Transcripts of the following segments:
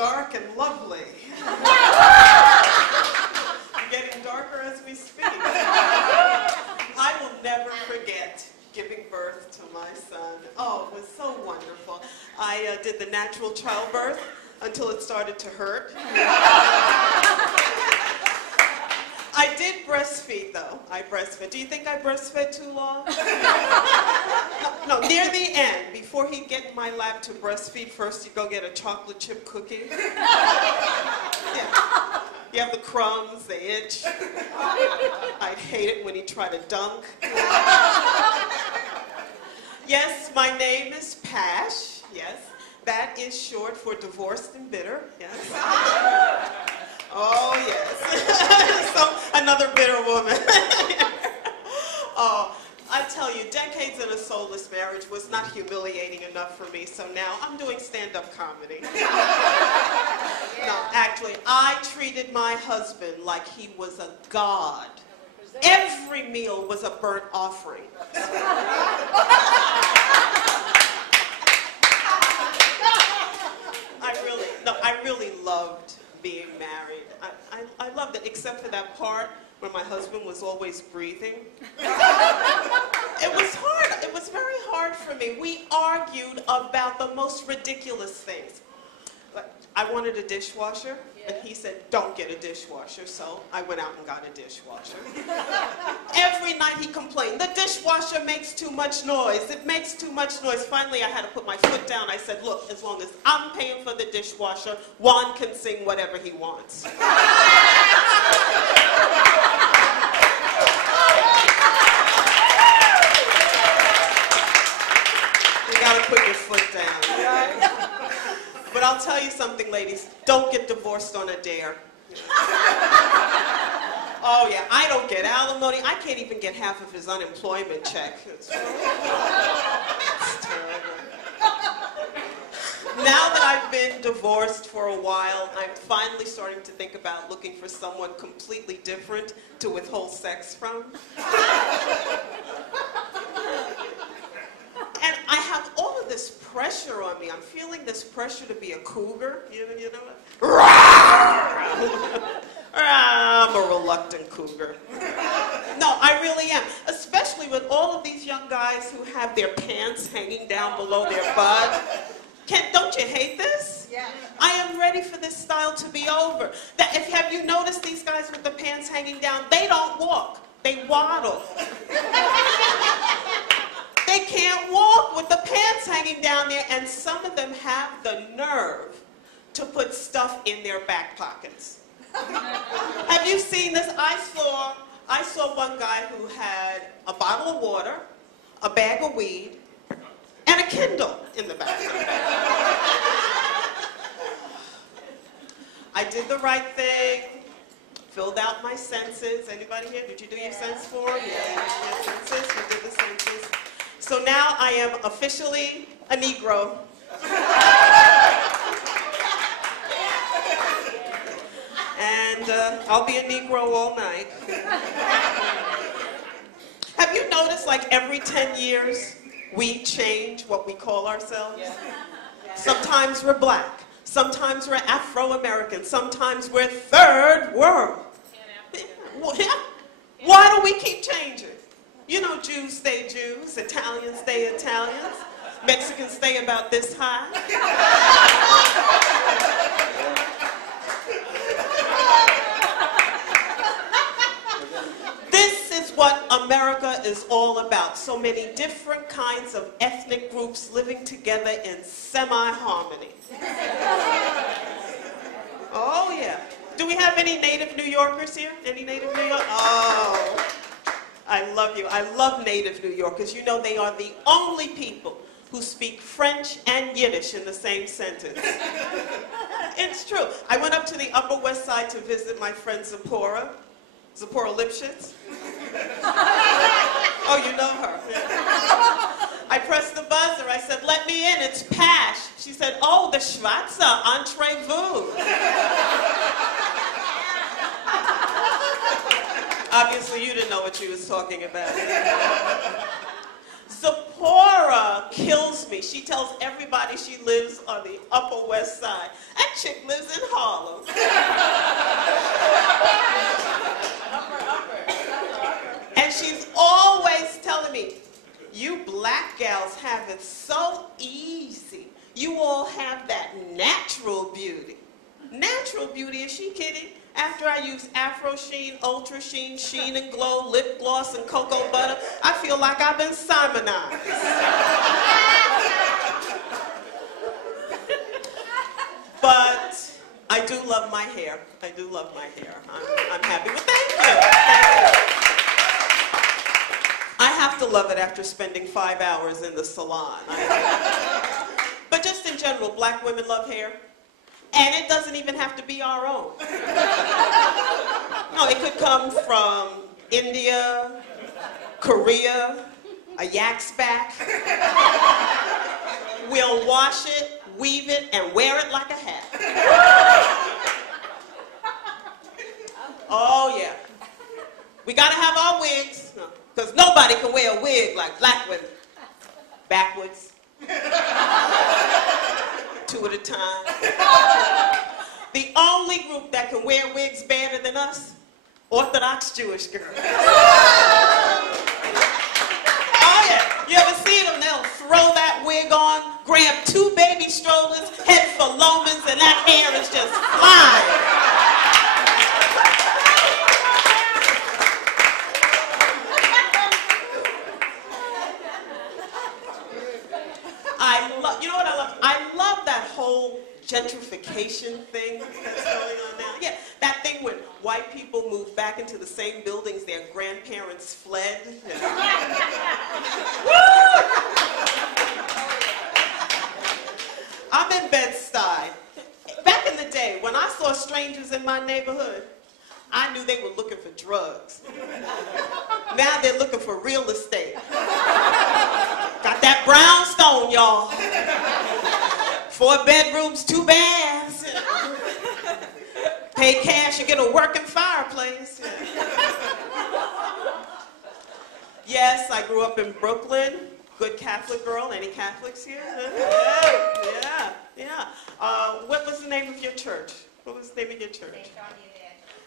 dark and lovely. Getting darker as we speak. I will never forget giving birth to my son. Oh, it was so wonderful. I did the natural childbirth until it started to hurt. I did breastfeed, though. I breastfed. Do you think I breastfed too long? No, near the end, before he'd get in my lap to breastfeed, first you go get a chocolate chip cookie. Yeah. You have the crumbs, they itch. I'd hate it when he tried to dunk. Yes, my name is Pash. Yes, that is short for divorced and bitter. Yes. Oh, yes. So, another bitter woman. Oh, I tell you, decades in a soulless marriage was not humiliating enough for me, so now I'm doing stand-up comedy. No, actually, I treated my husband like he was a god. Every meal was a burnt offering. I really loved being married. I loved it, except for that part where my husband was always breathing. It was hard. It was very hard for me. We argued about the most ridiculous things. I wanted a dishwasher, and he said, don't get a dishwasher, so I went out and got a dishwasher. Every night he complained, the dishwasher makes too much noise, it makes too much noise. Finally, I had to put my foot down. I said, look, as long as I'm paying for the dishwasher, Juan can sing whatever he wants. You gotta put your foot down. Okay? But I'll tell you something, ladies. Don't get divorced on a dare. Oh, yeah. I don't get alimony. I can't even get half of his unemployment check. It's terrible. Now that I've been divorced for a while, I'm finally starting to think about looking for someone completely different to withhold sex from. And I have all of this pressure on me. I'm feeling this pressure to be a cougar. You know what? I'm a reluctant cougar. No, I really am. Especially with all of these young guys who have their pants hanging down below their butt. Don't you hate this? Yeah. I am ready for this style to be over. Have you noticed these guys with the pants hanging down? They don't walk. They waddle. They can't walk with the pants hanging down there, and some of them have the nerve to put stuff in their back pockets. Have you seen this? I saw one guy who had a bottle of water, a bag of weed, and a Kindle in the back. I did the right thing, filled out my census. Anybody here? Did you do your census form? Yeah, census. We did the census. So now I am officially a Negro. And I'll be a Negro all night. Have you noticed, like, every 10 years, we change what we call ourselves? Yeah. Sometimes we're black. Sometimes we're Afro-American. Sometimes we're third world. Why do we keep changing? You know, Jews stay Jews, Italians stay Italians, Mexicans stay about this high. This is what America is all about. So many different kinds of ethnic groups living together in semi-harmony. Oh, yeah. Do we have any native New Yorkers here? Any native New Yorkers? Oh. I love you. I love native New Yorkers. You know, they are the only people who speak French and Yiddish in the same sentence. It's true. I went up to the Upper West Side to visit my friend Zipporah Lipschitz. Oh, you know her. I pressed the buzzer. I said, let me in. It's Pash. She said, oh, the Schwarzer, entrez-vous. Obviously, you didn't know what she was talking about. Cora kills me. She tells everybody she lives on the Upper West Side. That chick lives in Harlem. And she's always telling me, you black gals have it so easy. You all have that natural beauty. Natural beauty, is she kidding? After I use Afro Sheen, Ultra Sheen, Sheen and Glow, lip gloss, and cocoa butter, I feel like I've been Simonized. But I do love my hair. I do love my hair. I'm happy with thank you. I have to love it after spending 5 hours in the salon. But just in general, black women love hair. And it doesn't even have to be our own. No, it could come from India, Korea, a yak's back. We'll wash it, weave it, and wear it like a hat. Oh, yeah. We gotta have our wigs, because nobody can wear a wig like black women. Backwards. 2 at a time. The only group that can wear wigs better than us, Orthodox Jewish girls. Oh yeah, you ever see them? They'll throw that wig on, grab 2 baby strollers, head for Loman's, and that hair is just flying. You know what I love? I love that whole gentrification thing that's going on now. Yeah, that thing when white people move back into the same buildings their grandparents fled. I'm in Bed-Stuy. Back in the day, when I saw strangers in my neighborhood, I knew they were looking for drugs. Now they're looking for real estate. Got that brownstone, y'all. 4 bedrooms, 2 baths. Pay cash and get a working fireplace. Yes, I grew up in Brooklyn. Good Catholic girl. Any Catholics here? Yeah. What was the name of your church? What was the name of your church?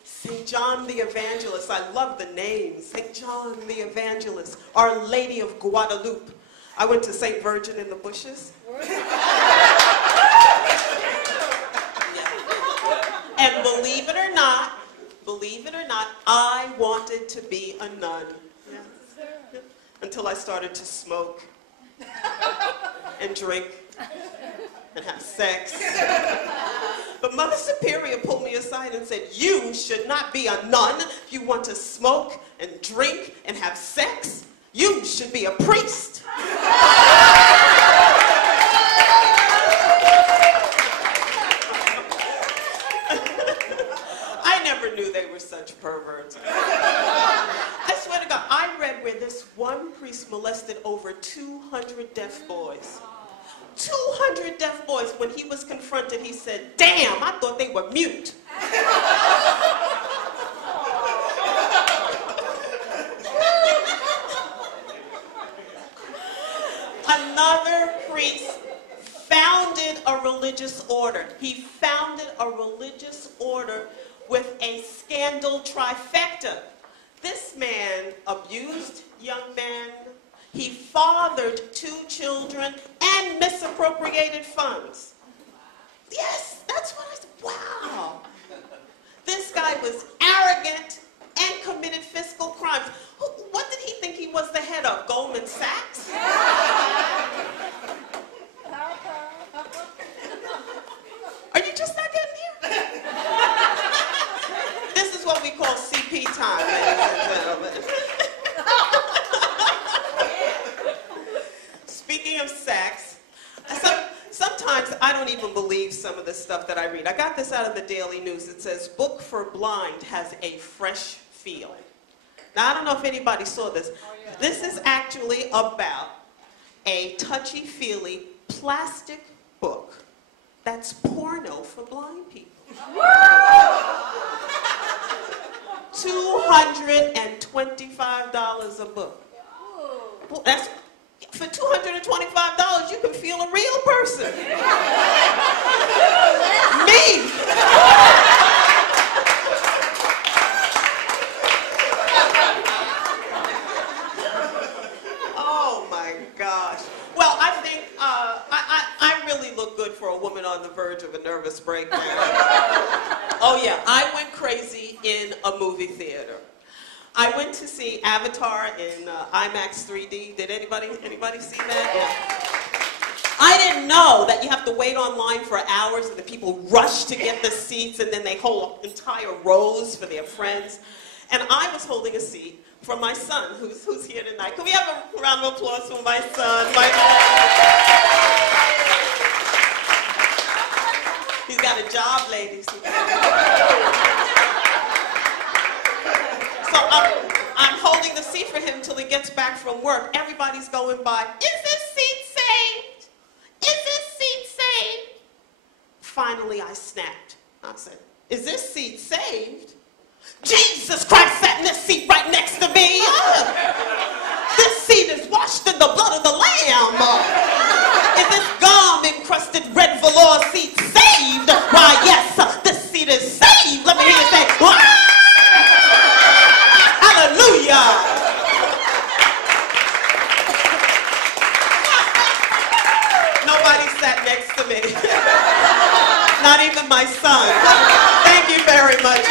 St. John the Evangelist. I love the name. St. John the Evangelist. Our Lady of Guadalupe. I went to St. Virgin in the Bushes. And believe it or not, I wanted to be a nun. Yeah. Until I started to smoke and drink and have sex. But Mother Superior pulled me aside and said, you should not be a nun if you want to smoke and drink and have sex. You should be a priest. I never knew they were such perverts. I swear to God, I read where this one priest molested over 200 deaf boys. 200 deaf boys. When he was confronted, he said, damn, I thought they were mute. Another priest founded a religious order. He founded a religious order with a scandal trifecta. This man abused young men. He fathered 2 children and misappropriated funds. Yes, that's what I said. Wow. This guy was arrogant and committed fiscal crimes. What did he think he was the head of? Goldman Sachs? Are you just not getting here? This is what we call CP time, ladies and gentlemen. Speaking of sex, sometimes I don't even believe some of the stuff that I read. I got this out of the Daily News. It says, Book for Blind has a fresh feel. Now, I don't know if anybody saw this. This is actually about a touchy-feely plastic book that's porno for blind people. $225 a book. Well, For $225, you can feel a real person. Me. Oh my gosh. Well, I think I really look good for a woman on the verge of a nervous breakdown. Oh yeah, I went crazy in a movie theater. I went to see Avatar in IMAX 3D. Did anybody see that? Yeah. I didn't know that you have to wait online for hours and the people rush to get the seats and then they hold entire rows for their friends. And I was holding a seat for my son, who's here tonight. Can we have a round of applause for my son? He's got a job, ladies. So I'm holding the seat for him until he gets back from work. Everybody's going by. Is this seat saved? Is this seat saved? Finally, I snapped. I said, is this seat saved? Jesus Christ sat in this seat right next to me. This seat is washed in the blood of the Lamb. Is this gum-encrusted red velour seat saved? Why, yes, this seat is saved. Let me hear you say, ah! Hallelujah. Nobody sat next to me. Not even my son. Thank you very much.